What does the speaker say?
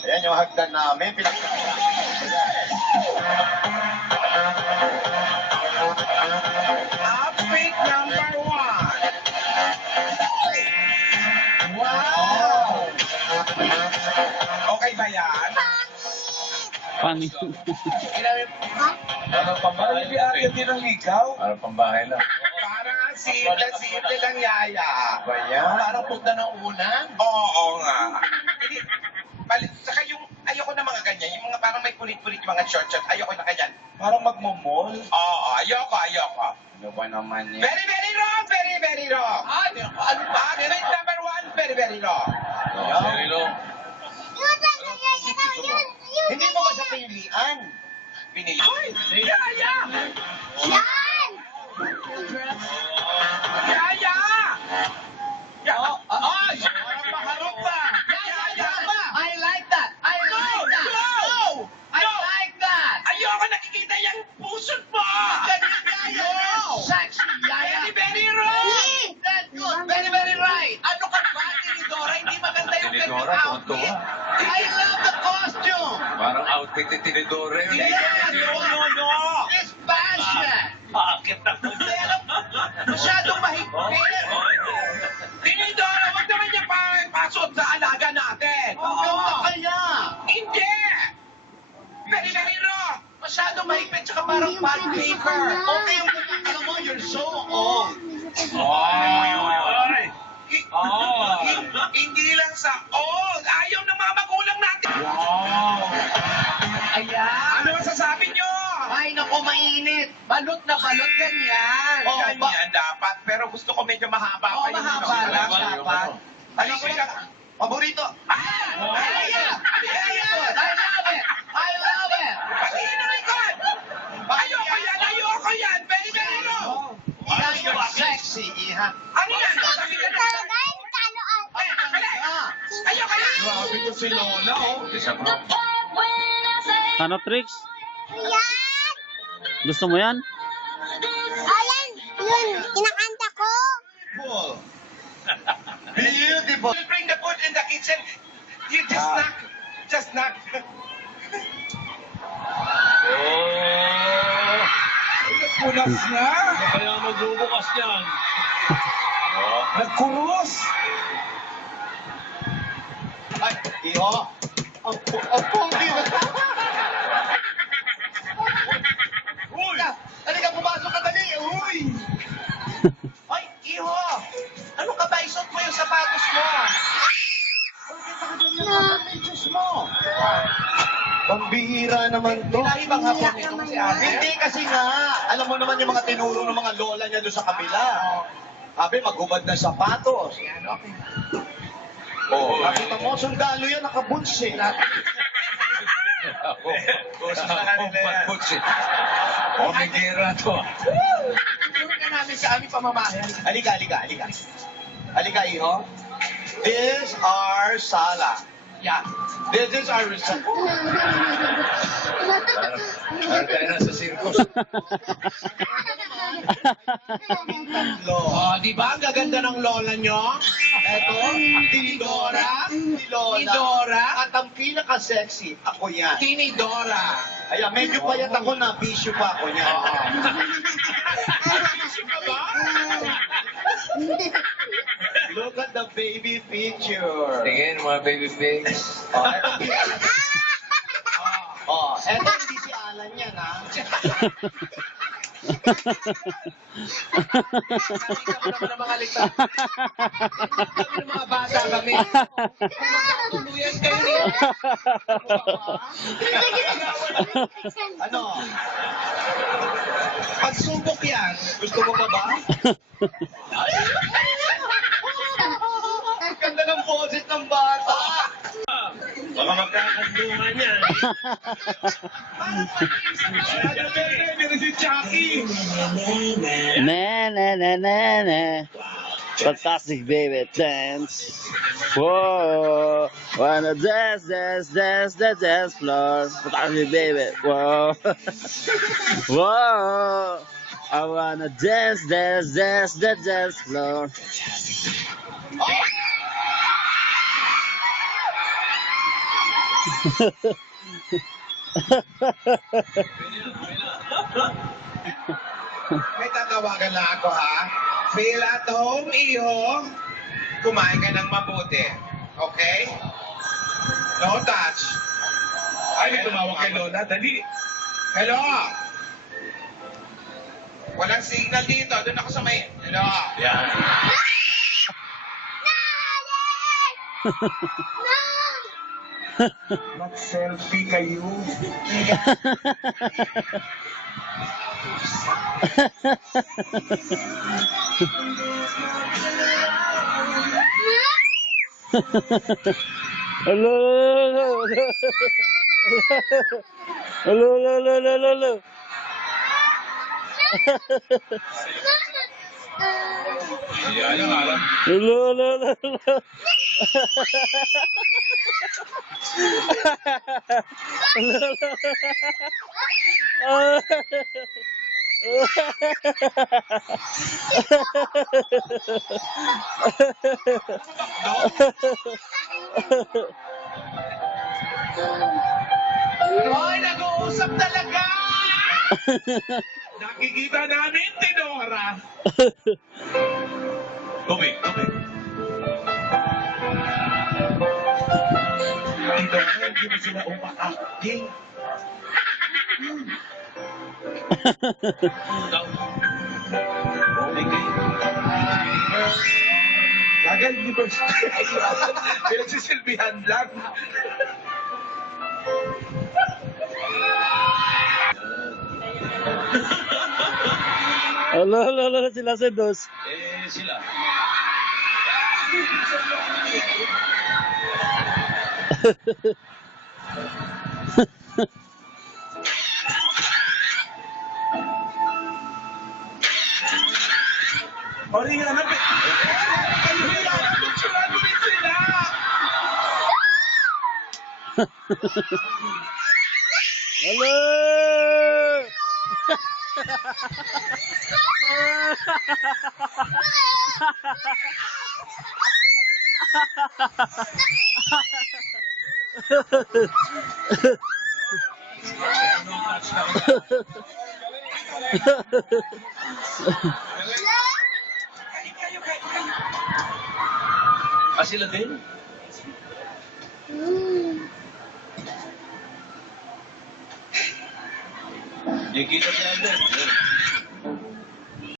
Ayan yung hagdan namin. Outfit number 1. Wow! Okay ba yan? Pangit. Parang pambahay lang. Hindi ng ligaw. Parang pambahay lang. Parang simple lang, Yaya. Ba yan? Parang punta ng unan? Oo nga. Saka yung ayoko na mga ganyan, yung mga parang may pulit-pulit yung mga short-short, ayoko na ganyan. Parang magmumol. Oo, ayoko. Ano ba naman yan? Very, very wrong! Very, very wrong! Ano ba? Point number 1, very, very wrong. Hindi mo ba siya pilian? Pinili. Hoy! Yaya! Yan! Yaya! Ay! Parang maharap ba? Yaya ba? I like that. I like that. No! I like that. Ayoko nakikita yung pusot mo! Ganyan, Yaya! Sexy, Yaya. Very, very wrong! That's good. Very, very right. Ano ka ba, Tinidora? Hindi maganda yung ganyang Tinidora, outfit. tuwa. I love the costume. Parang outfit ni Tinidora yun. Yes! No! It's fashion. Bakit ako? Masyadong mahigpit. Tinidora, wag naman niya pasot sa alaga natin. Ang ganda kaya. Hindi! Very, very wrong! Masyadong mahigpit, tsaka parang bad paper. Okay, alam mo, you're so old. Hindi lang sa old. Ayaw ng mga magulang natin. Ayan. Ano masasabi nyo? Ay, naku, mainit. Balot na balot ganyan. Oh, ganyan dapat. Pero gusto ko medyo mahaba Oo, pa yun. mahaba lang dapat. Ano ko yung paborito? Ayan. I love it. I love it. Patingin na likod! Ayoko yan! Very, very wrong! Yan, you're sexy, Iha. Ano yan? Sasabihin ka na Ayoko yan! Grabe ko si Lola, oh. Isa pa. Ano, Tricks? Yan! Gusto mo yan? Ayan! Yun! Kinakanta ko! Beautiful. Beautiful. You bring the food in the kitchen. You just knock. Punas na. Kaya magbubukas niyan. Nagkurus. Ay, iho. Ang pogi. Uy! Halika, pumasok ka dali. Uy! Ay, iho! Ano ka ba? Isot mo yung sapatos mo. Diyos mo. Pambihira naman to. Lahi bang hapon itong si ate? Hindi kasi nga. Alam mo naman yung mga tinuro ng mga lola niya doon sa kabila. Sabi, maghubad ng sapatos. Oh, nakita mo, sundalo yan, nakaboots eh. Gusto na kanila yan. Pambihira to. Tulungan ka namin sa aming pamamahay. Halika. Halika, iho. This our sala. Yeah. This is our resort. Parang tayo nasa circus. Tatlo. Oh, di ba? Ang gaganda ng lola nyo. Eto, Tinidora. Tinidora. At ang pinaka-sexy, ako yan. Tinidora. Ayan, medyo payat ako na, bisyo pa ako yan. Isip ka ba? Look at the baby picture. Tingin, mga baby pigs. Eto hindi si Alan yan, ha? Nakita mo naman ang mga litan. Kami ng mga bata kami. Tuluyan kayo niya. Ano? Pagsubok yan. Gusto mo pa ba? Ganda ng boses ng bata. Baka magkakandungan yan. Pero si Chucky. Na. Fantastic baby dance. Whoa, wanna dance the dance floor. Fantastic baby. Whoa, whoa. I wanna dance the dance floor. May tatawagan lang ako ha. Feel at home, iho. Kumain ka ng mabuti. Okay? No touch. Ay, may tumawag kay Lola. Dali. Hello? Walang signal dito. Doon ako sa may... Hello? Yan. Mag-selfie kayo. Hello, hello, hello, hello, hello. Yan ang alam. Hello, hello, hello. Hoy, nag-uusap talaga! Nakikita namin, Tinora. Tubig, tubig. Dito ko, hindi mo sila upa-acting. Gagal ni First. Pinagsisilbihan lang. Hello, hello, hello, sila sa dos. Sila. Oriana, Oriana, picturean mo rin sila! Hello! Sila din? Nakikita si Alden.